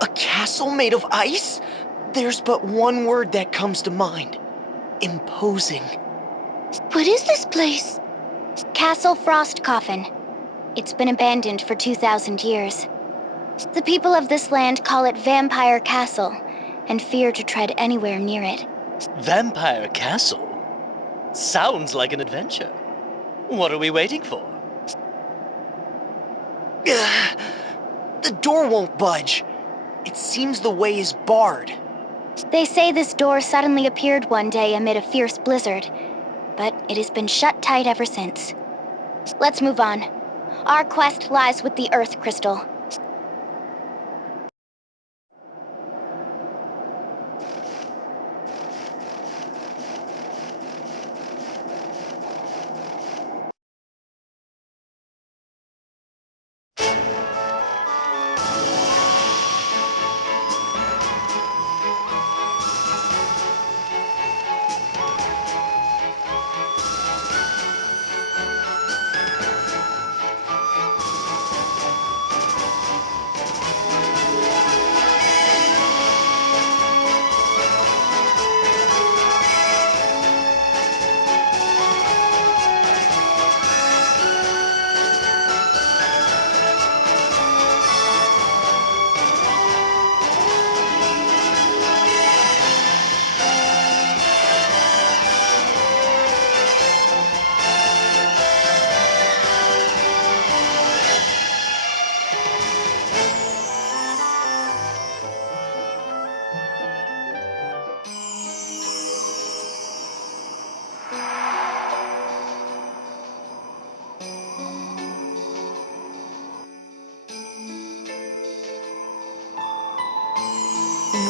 A castle made of ice? There's but one word that comes to mind. Imposing. What is this place? Castle Frost Coffin. It's been abandoned for 2,000 years. The people of this land call it Vampire Castle, and fear to tread anywhere near it. Vampire Castle? Sounds like an adventure. What are we waiting for? The door won't budge. It seems the way is barred. They say this door suddenly appeared one day amid a fierce blizzard, but it has been shut tight ever since. Let's move on. Our quest lies with the Earth Crystal.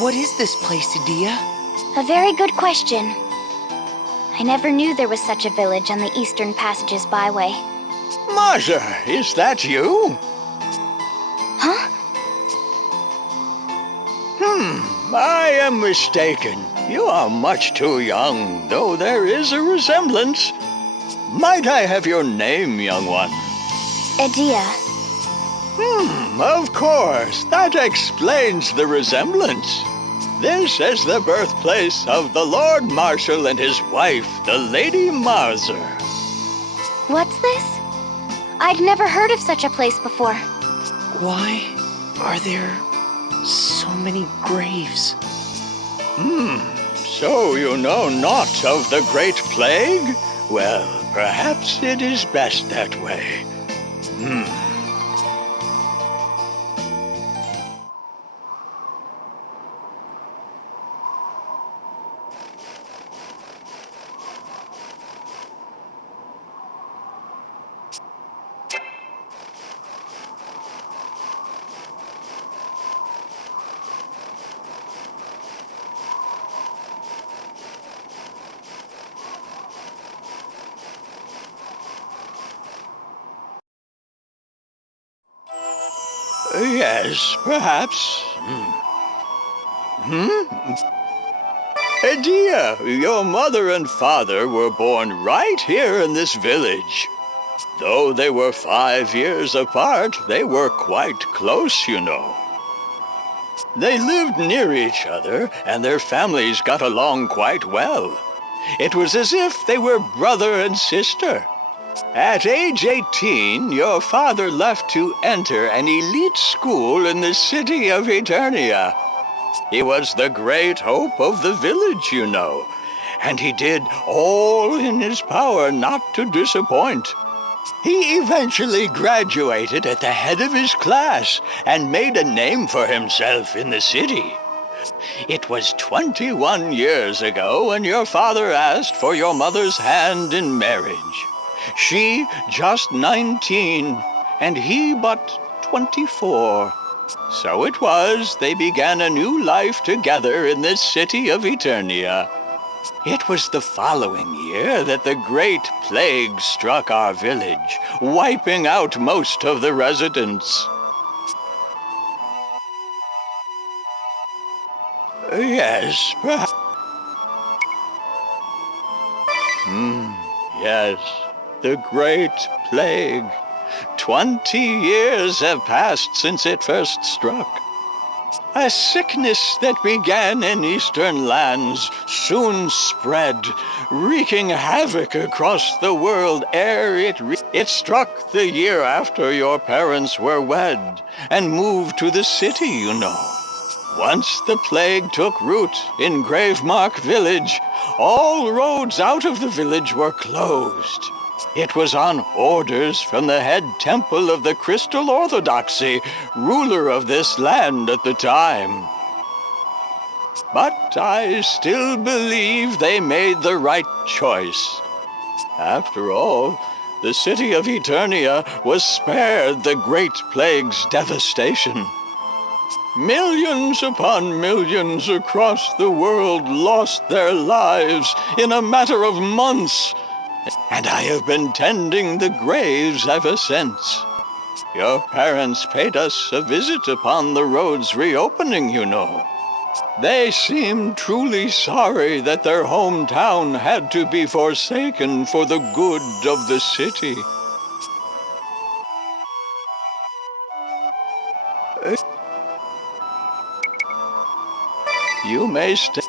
What is this place, Adia? A very good question. I never knew there was such a village on the Eastern Passages byway. Marza, is that you? Huh? I am mistaken. You are much too young, though there is a resemblance. Might I have your name, young one? Edea. Of course. That explains the resemblance. This is the birthplace of the Lord Marshal and his wife, the Lady Marzer. What's this? I'd never heard of such a place before. Why are there so many graves? So you know naught of the Great Plague? Well, perhaps it is best that way. Yes, perhaps. Edea, your mother and father were born right here in this village. Though they were 5 years apart, they were quite close, you know. They lived near each other, and their families got along quite well. It was as if they were brother and sister. At age 18, your father left to enter an elite school in the city of Eternia. He was the great hope of the village, you know, and he did all in his power not to disappoint. He eventually graduated at the head of his class and made a name for himself in the city. It was 21 years ago when your father asked for your mother's hand in marriage. She just 19, and he but 24. So it was they began a new life together in this city of Eternia. It was the following year that the Great Plague struck our village, wiping out most of the residents. Yes, perhaps. Yes, the Great Plague. 20 years have passed since it first struck. A sickness that began in eastern lands soon spread, wreaking havoc across the world ere it struck the year after your parents were wed and moved to the city, you know. Once the plague took root in Gravemark Village, all roads out of the village were closed. It was on orders from the head temple of the Crystal Orthodoxy, ruler of this land at the time. But I still believe they made the right choice. After all, the city of Eternia was spared the Great Plague's devastation. Millions upon millions across the world lost their lives in a matter of months, and I have been tending the graves ever since. Your parents paid us a visit upon the road's reopening, you know. They seemed truly sorry that their hometown had to be forsaken for the good of the city. You may stay.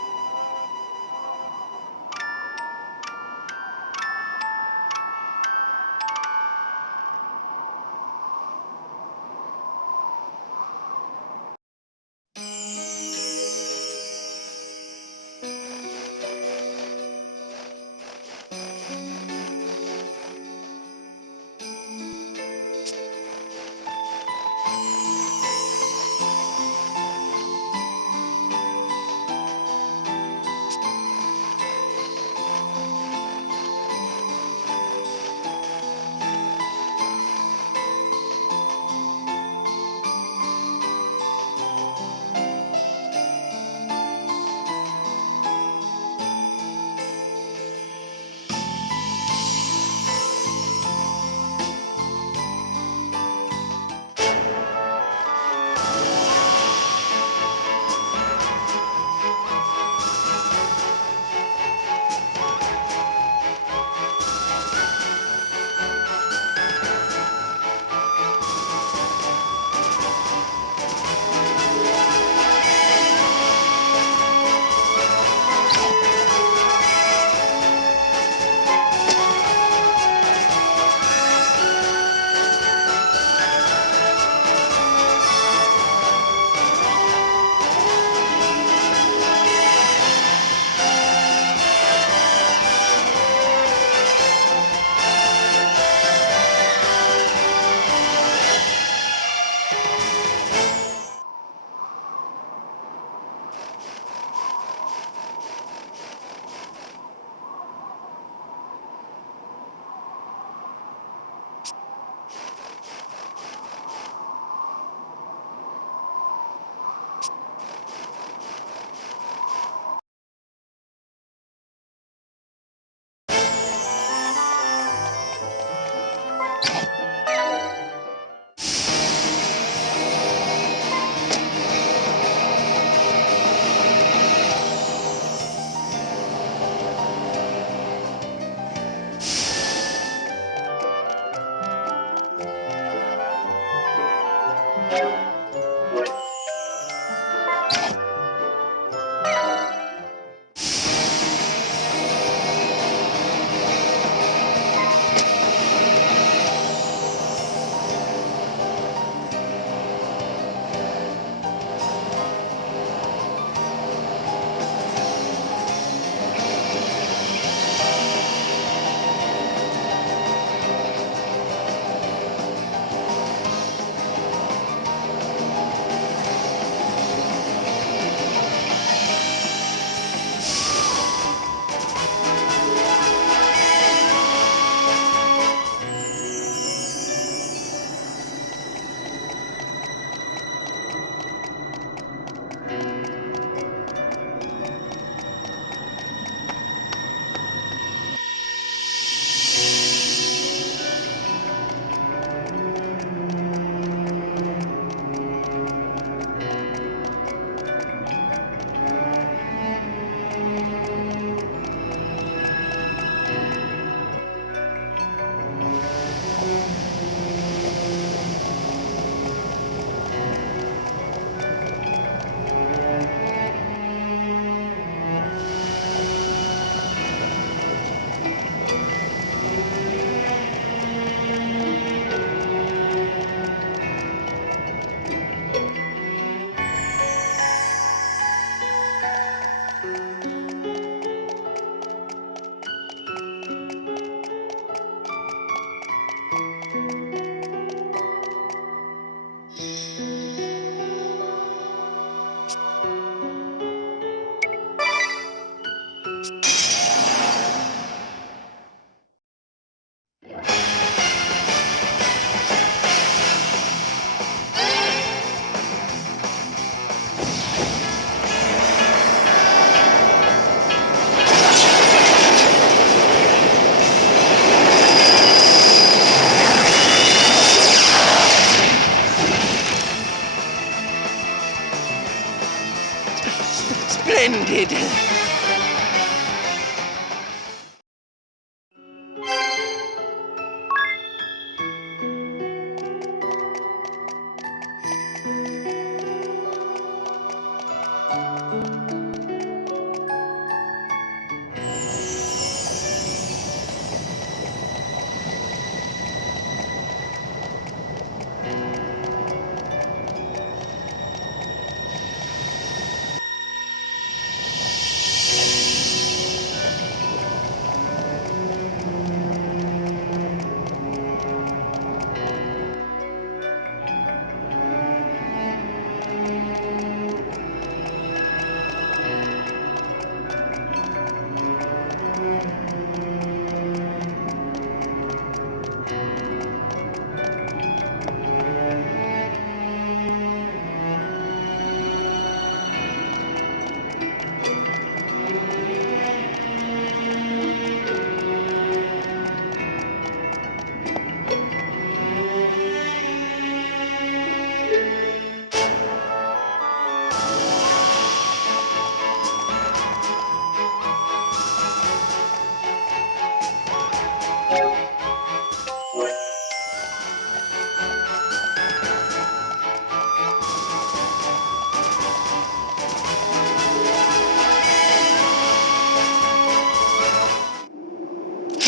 Splendid!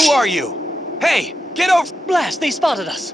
Who are you? Hey, get over! Blast, they spotted us!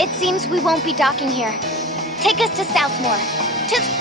It seems we won't be docking here. Take us to Southmore. To...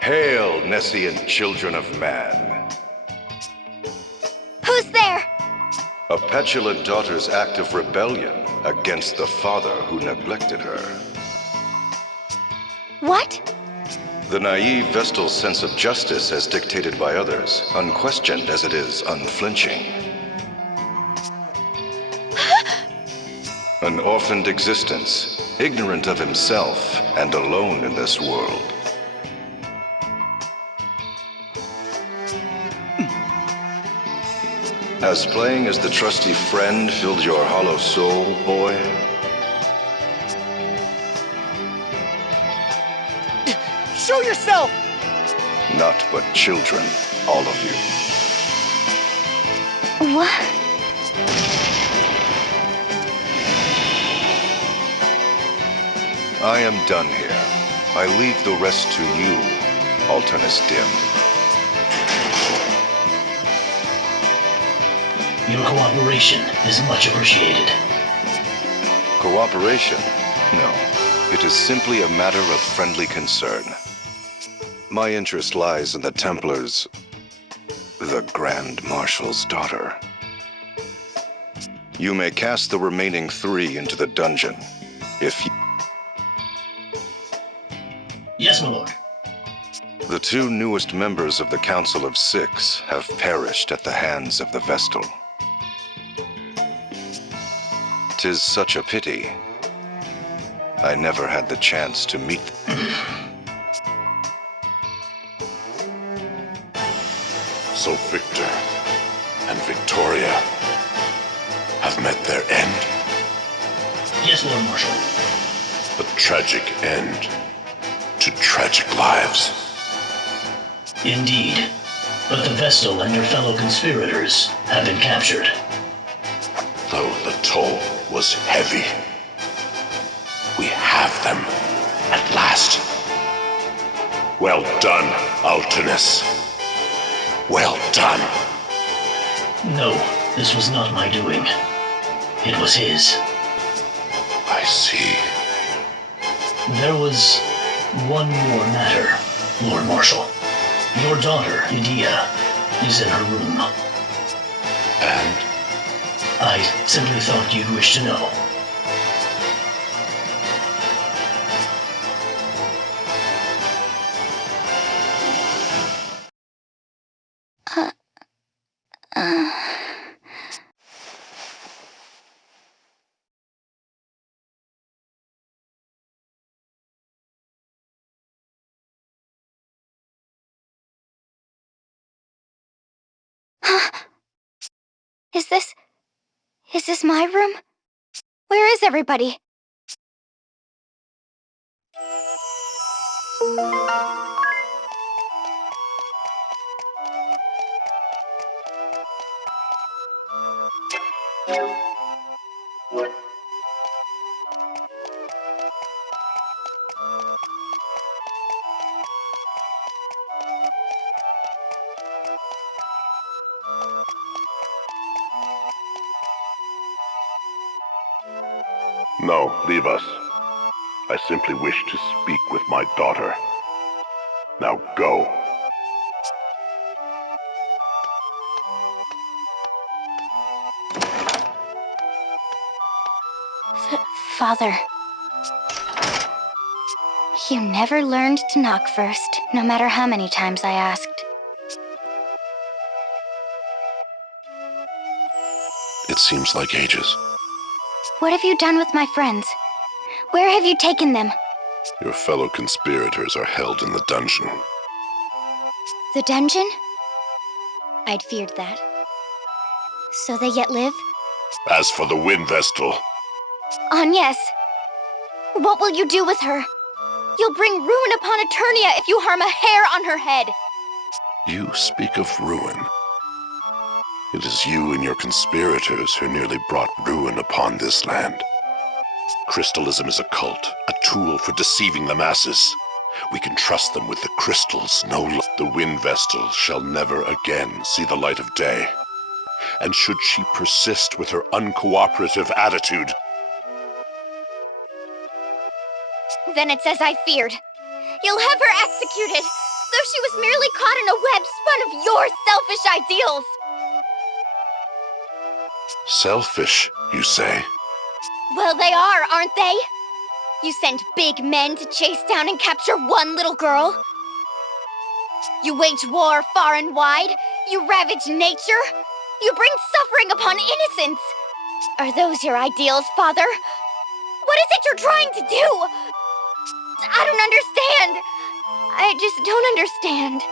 Hail, nescient children of man. Who's there? A petulant daughter's act of rebellion against the father who neglected her. What? The naive Vestal's sense of justice as dictated by others, unquestioned as it is unflinching. An orphaned existence, ignorant of himself and alone in this world. Has playing as the trusty friend filled your hollow soul, boy? Show yourself! Not but children, all of you. What? I am done here. I leave the rest to you, Alternus Dim. Your cooperation is much appreciated. Cooperation? No. It is simply a matter of friendly concern. My interest lies in the Templars, the Grand Marshal's daughter. You may cast the remaining 3 into the dungeon, if you... Yes, my lord. The 2 newest members of the Council of 6 have perished at the hands of the Vestal. 'Tis such a pity. I never had the chance to meet them. So Victor and Victoria have met their end. Yes, Lord Marshal. A tragic end to tragic lives. Indeed. But the Vestal and her fellow conspirators have been captured. Though the toll was heavy, we have them at last. Well done, Alternus. Well done. No, this was not my doing. It was his. I see. There was one more matter, Lord Marshal. Your daughter, Edea, is in her room. And I simply thought you'd wish to know. Is this my room? Where is everybody? no, leave us. I simply wish to speak with my daughter. Now go. Father. You never learned to knock first, no matter how many times I asked. It seems like ages. What have you done with my friends? Where have you taken them? Your fellow conspirators are held in the dungeon. The dungeon? I'd feared that. So they yet live? As for the Wind Vestal, Agnes! What will you do with her? You'll bring ruin upon Eternia if you harm a hair on her head! you speak of ruin. It is you and your conspirators who nearly brought ruin upon this land. Crystalism is a cult, a tool for deceiving the masses. We can trust them with the crystals, The Wind Vestal shall never again see the light of day. And should she persist with her uncooperative attitude, Then it's as I feared. You'll have her executed! So she was merely caught in a web spun of your selfish ideals. Selfish, you say? Well, they are, aren't they? You send big men to chase down and capture one little girl. You wage war far and wide. You ravage nature. You bring suffering upon innocents. Are those your ideals, Father? What is it you're trying to do? I don't understand. I just don't understand.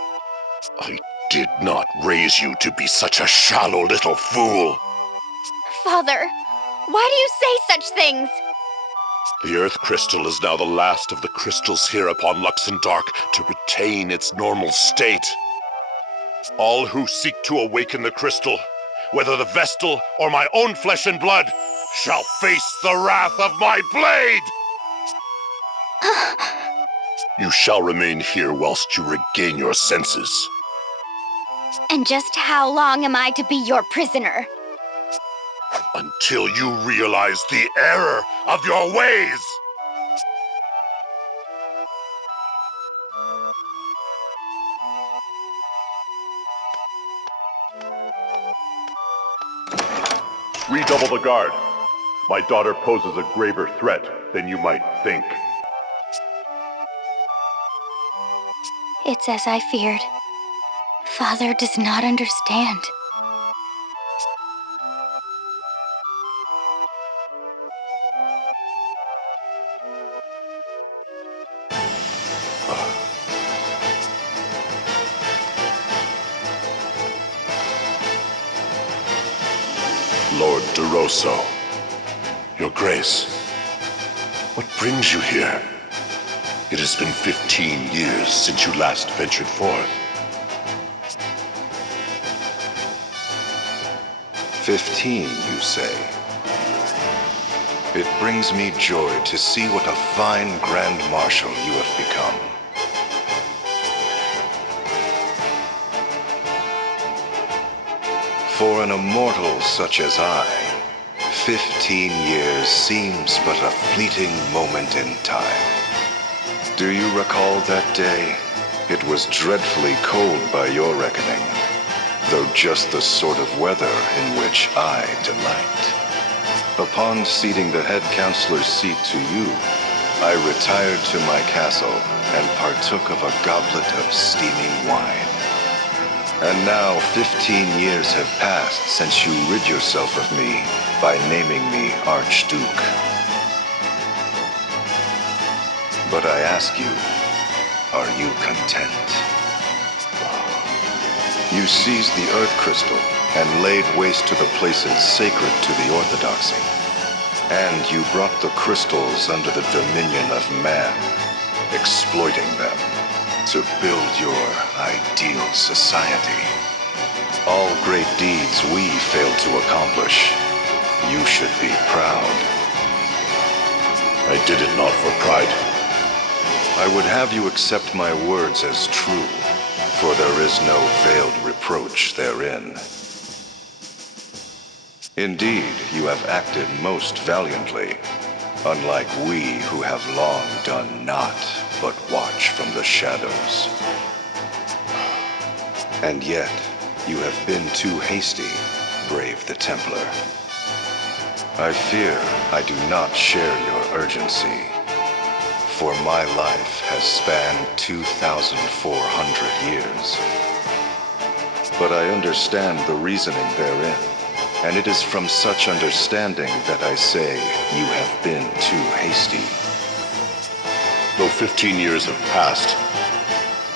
I did not raise you to be such a shallow little fool. Father, why do you say such things? The Earth Crystal is now the last of the crystals here upon Luxendark to retain its normal state. All who seek to awaken the crystal, whether the Vestal or my own flesh and blood, shall face the wrath of my blade! You shall remain here whilst you regain your senses. And just how long am I to be your prisoner? Until you realize the error of your ways! Redouble the guard. My daughter poses a graver threat than you might think. It's as I feared. Father does not understand. Lord DeRosso, Your Grace, what brings you here? It has been 15 years since you last ventured forth. 15, you say? It brings me joy to see what a fine Grand Marshal you have become. For an immortal such as I, 15 years seems but a fleeting moment in time. Do you recall that day? It was dreadfully cold by your reckoning, though just the sort of weather in which I delight. Upon ceding the head counselor's seat to you, I retired to my castle and partook of a goblet of steaming wine. And now 15 years have passed since you rid yourself of me by naming me Archduke. But I ask you, are you content? You seized the Earth Crystal and laid waste to the places sacred to the Orthodoxy. And you brought the crystals under the dominion of man, exploiting them to build your ideal society. All great deeds we failed to accomplish. You should be proud. I did it not for pride. I would have you accept my words as true, for there is no veiled reproach therein. Indeed, you have acted most valiantly, unlike we who have long done naught but watch from the shadows. And yet, you have been too hasty, brave the Templar. I fear I do not share your urgency, for my life has spanned 2,400 years. But I understand the reasoning therein, and it is from such understanding that I say you have been too hasty. Though 15 years have passed,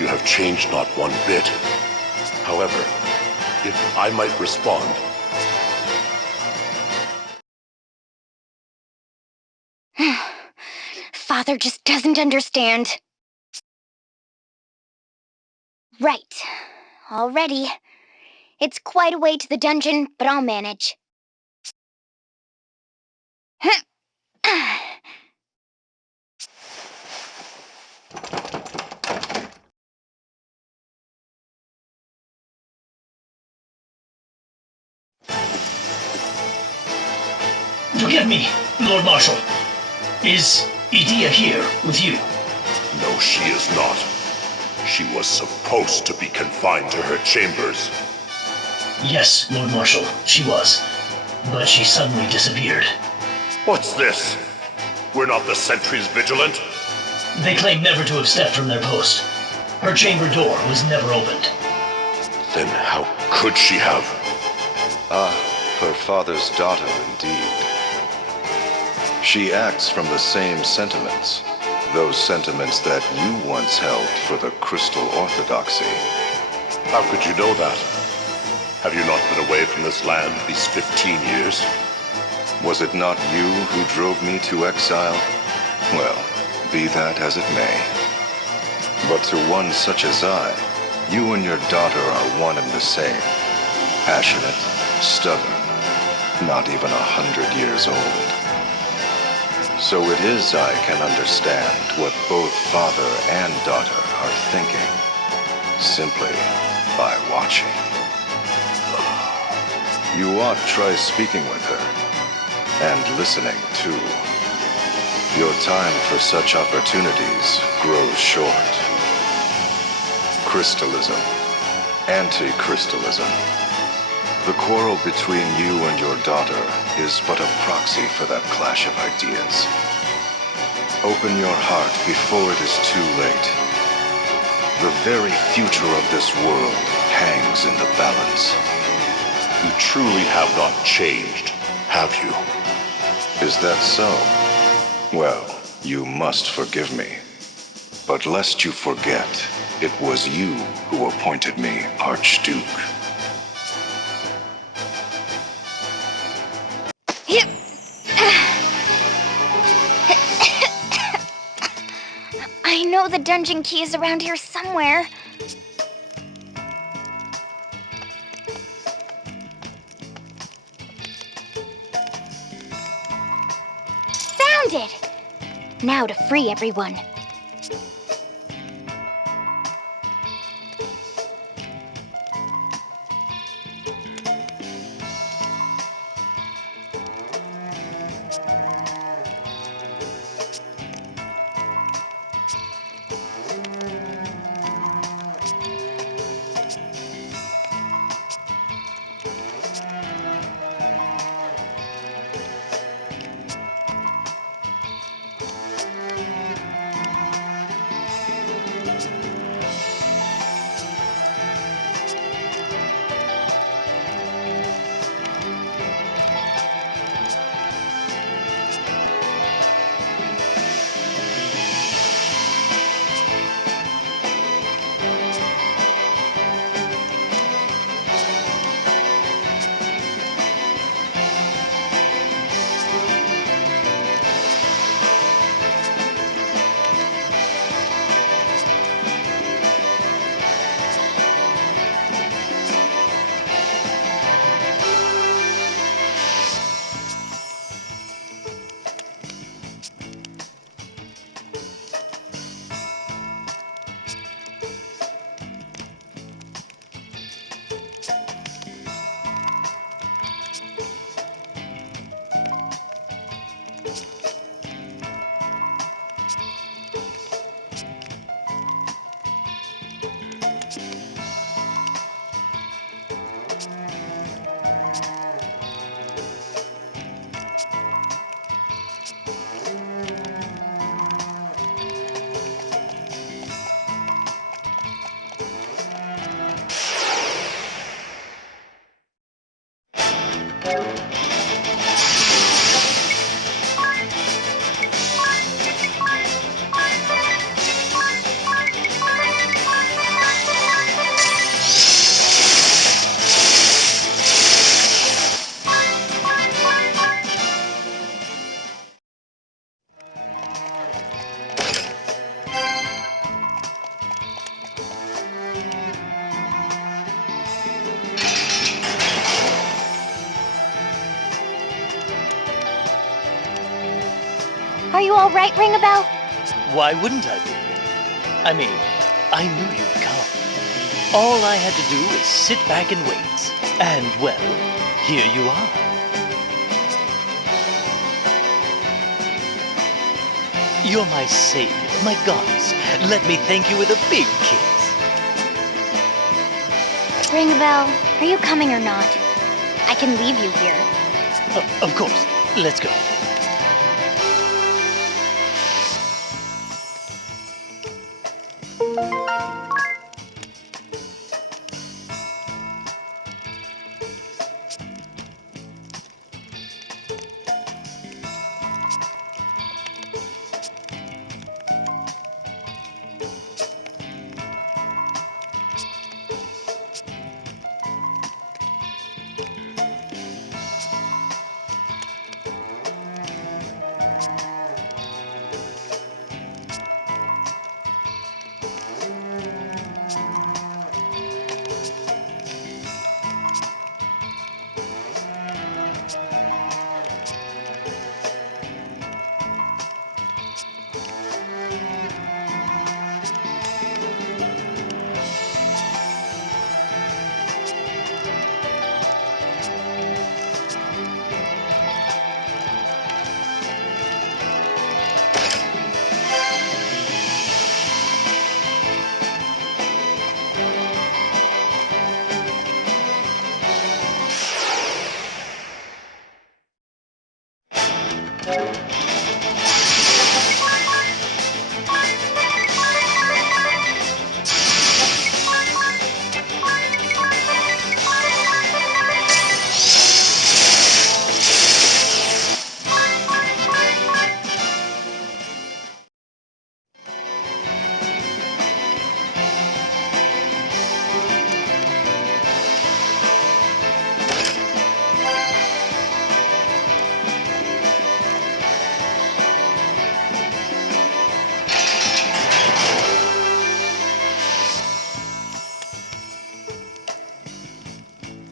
you have changed not one bit. However, if I might respond, Father just doesn't understand. Right. All ready. It's quite a way to the dungeon, but I'll manage. Forgive me, Lord Marshal. Is Edea here with you? no, she is not. She was supposed to be confined to her chambers. Yes, Lord Marshal, she was. But she suddenly disappeared. What's this? We're not the sentries vigilant? They claim never to have stepped from their post. Her chamber door was never opened. Then how could she have? Ah, her father's daughter indeed. She acts from the same sentiments, those sentiments that you once held for the Crystal Orthodoxy. How could you know that? Have you not been away from this land these 15 years? Was it not you who drove me to exile? Well, be that as it may. But to one such as I, you and your daughter are one and the same. Passionate, stubborn, not even 100 years old. So it is I can understand what both father and daughter are thinking, simply by watching. You ought try speaking with her, and listening too. Your time for such opportunities grows short. Crystalism, anti-crystalism. The quarrel between you and your daughter is but a proxy for that clash of ideas. Open your heart before it is too late. The very future of this world hangs in the balance. You truly have not changed, have you? Is that so? Well, you must forgive me. But lest you forget, it was you who appointed me Archduke. I know the dungeon key is around here somewhere. Found it! Now to free everyone. Are you all right, Ringabel? Why wouldn't I be? I mean, I knew you'd come. All I had to do is sit back and wait. And, well, here you are. You're my savior, my goddess. Let me thank you with a big kiss. Ring a bell. Are you coming or not? I can leave you here. Of course. Let's go.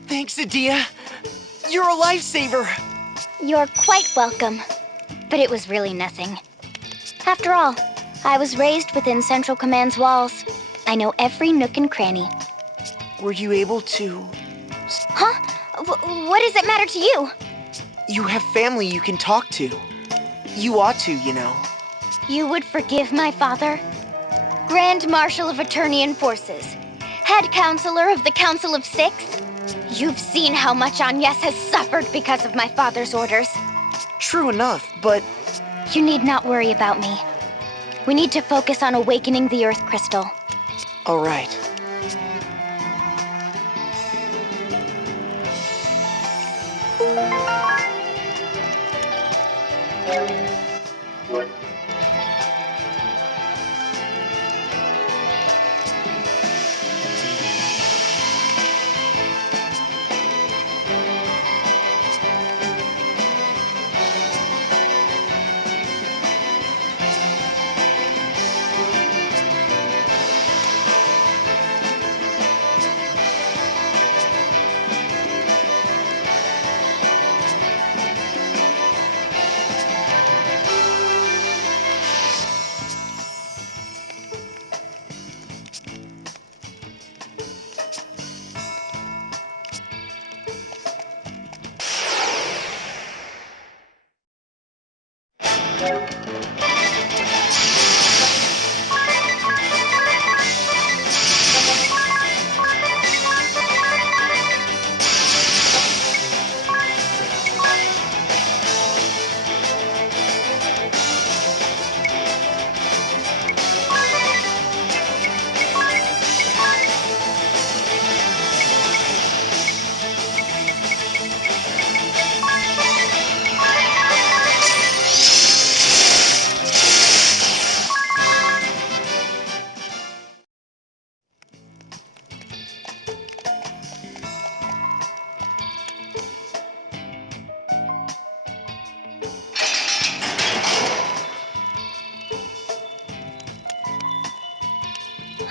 Thanks, Adia. You're a lifesaver. You're quite welcome. But it was really nothing. After all, I was raised within Central Command's walls. I know every nook and cranny. Were you able to... Huh? What does it matter to you? You have family you can talk to. You ought to, you know. You would forgive my father? Grand Marshal of Eternian Forces. Head Counselor of the Council of Six? You've seen how much Agnes has suffered because of my father's orders. True enough, but... You need not worry about me. We need to focus on awakening the Earth Crystal. All right.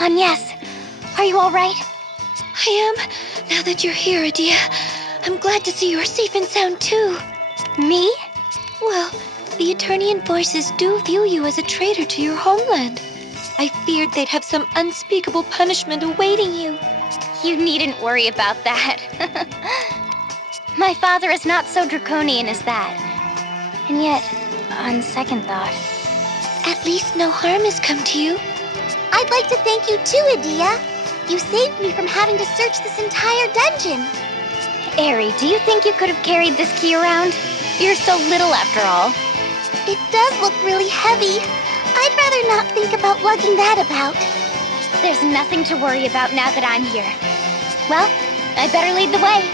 Agnes, are you all right? I am. Now that you're here, Adia, I'm glad to see you're safe and sound too. Me? Well, the Eternian voices do view you as a traitor to your homeland. I feared they'd have some unspeakable punishment awaiting you. You needn't worry about that. My father is not so draconian as that. And yet, on second thought... At least no harm has come to you. I'd like to thank you too, Adia. You saved me from having to search this entire dungeon. Eri, do you think you could have carried this key around? You're so little after all. It does look really heavy. I'd rather not think about lugging that about. There's nothing to worry about now that I'm here. Well, I better lead the way.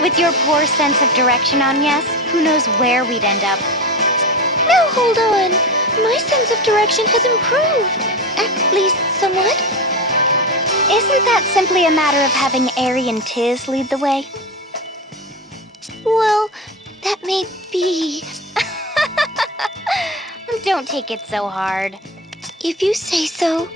With your poor sense of direction, Agnes, who knows where we'd end up. Now hold on. My sense of direction has improved. At least somewhat. Isn't that simply a matter of having Eri and Tiz lead the way? Well, that may be. Don't take it so hard. If you say so.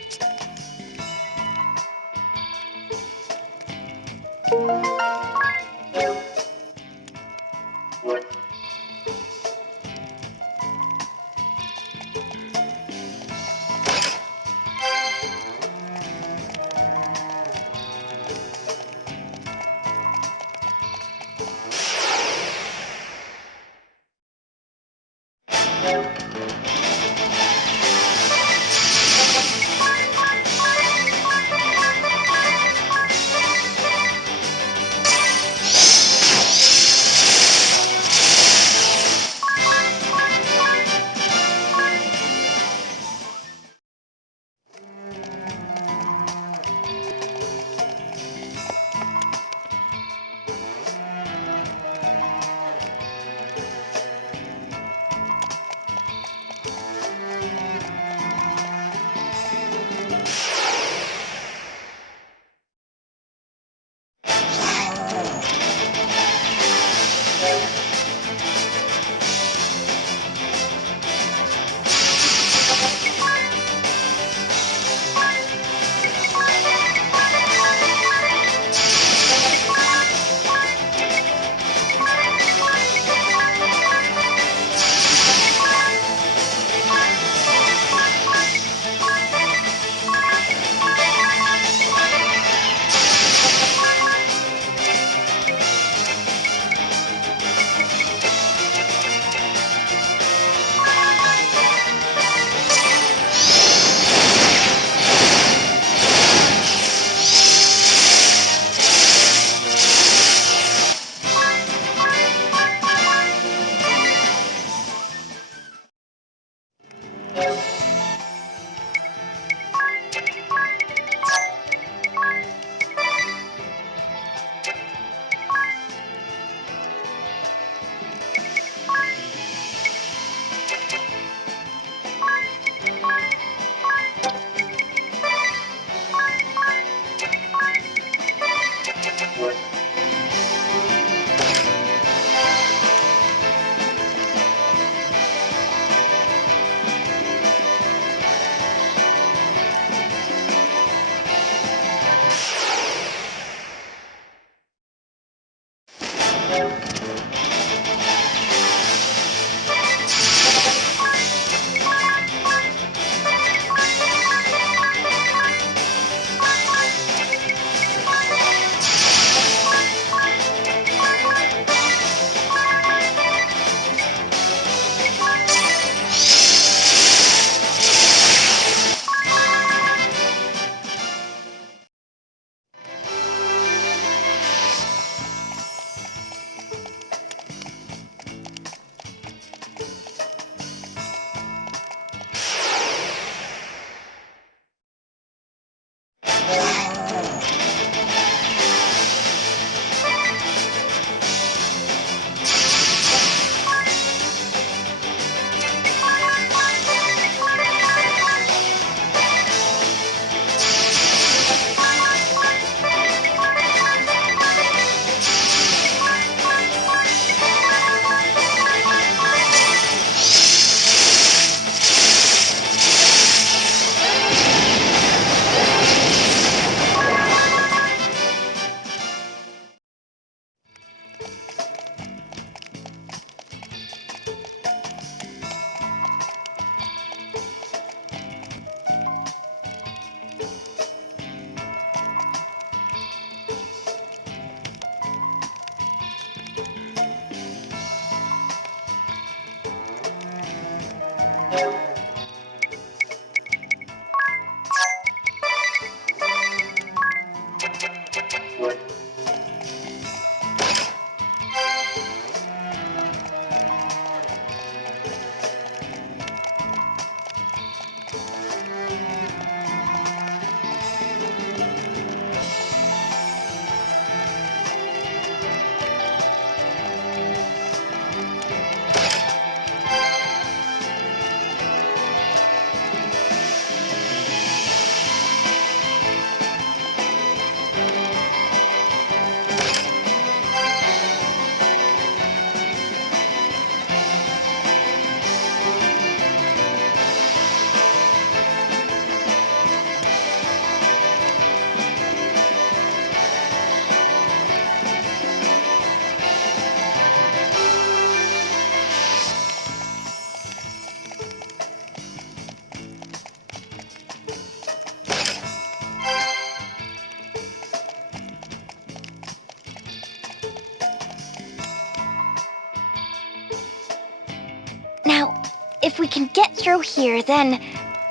If we can get through here, then...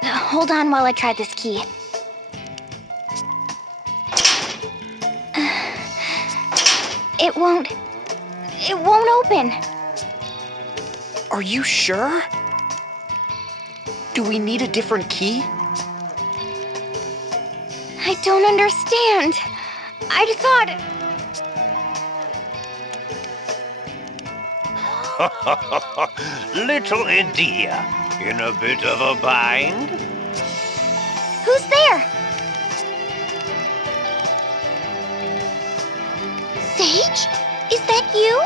Hold on while I try this key. It won't open. Are you sure? Do we need a different key? I don't understand. I'd thought... Little Eternia, in a bit of a bind? Who's there? Sage? Is that you?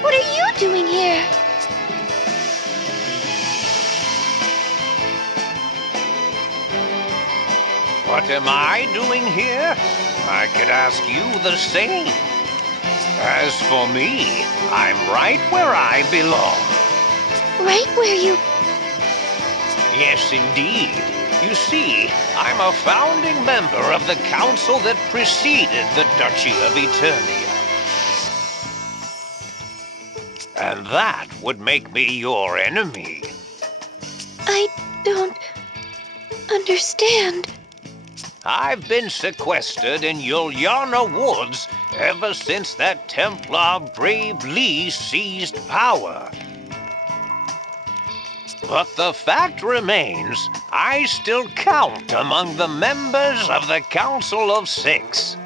What are you doing here? What am I doing here? I could ask you the same. As for me, I'm right where I belong. Right where you... Yes, indeed. You see, I'm a founding member of the council that preceded the Duchy of Eternia. And that would make me your enemy. I don't... understand. I've been sequestered in Juliana Woods ever since that Templar Brave Lee seized power. But the fact remains, I still count among the members of the Council of Six.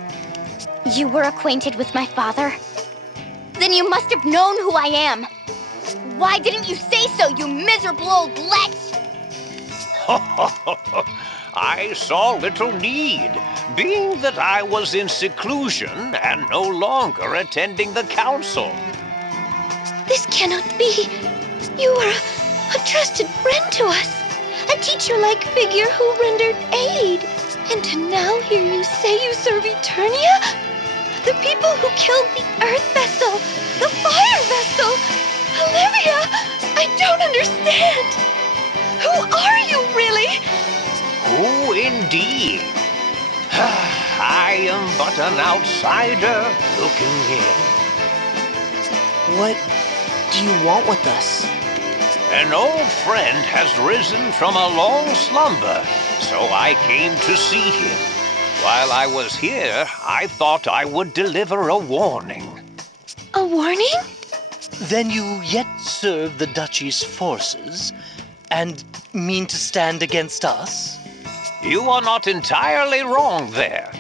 You were acquainted with my father? Then you must have known who I am. Why didn't you say so, you miserable old let? I saw little need, being that I was in seclusion and no longer attending the council. This cannot be. You were a trusted friend to us. A teacher-like figure who rendered aid. And to now hear you say you serve Eternia? The people who killed the Earth Vessel, the Fire Vessel, Olivia, I don't understand. Who are you, really? Who indeed? I am but an outsider looking in. What do you want with us? An old friend has risen from a long slumber, so I came to see him. While I was here, I thought I would deliver a warning. A warning? Then you yet serve the Duchy's forces and mean to stand against us? You are not entirely wrong there.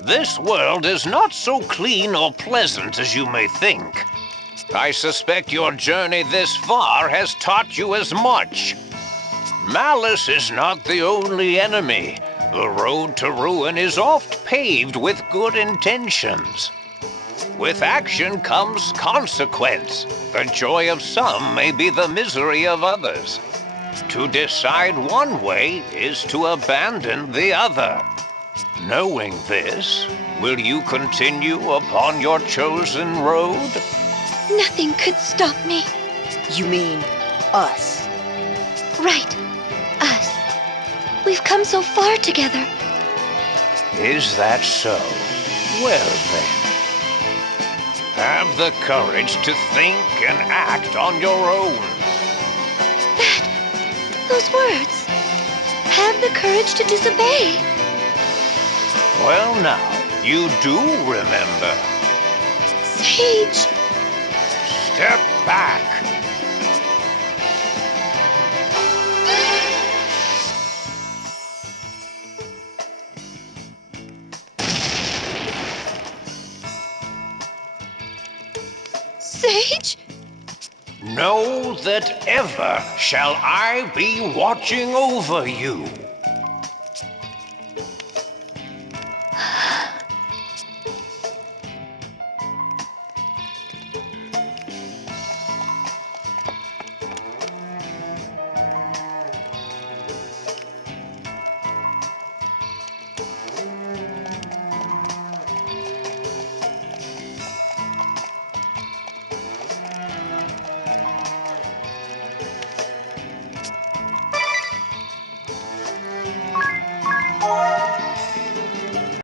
This world is not so clean or pleasant as you may think. I suspect your journey this far has taught you as much. Malice is not the only enemy. The road to ruin is oft paved with good intentions. With action comes consequence. The joy of some may be the misery of others. To decide one way is to abandon the other. Knowing this, will you continue upon your chosen road? Nothing could stop me. You mean us? Right. Us. We've come so far together. Is that so? Well then. Have the courage to think and act on your own. Those words. Have the courage to disobey. Well now, you do remember. Sage. Step back. Sage? Know that ever shall I be watching over you.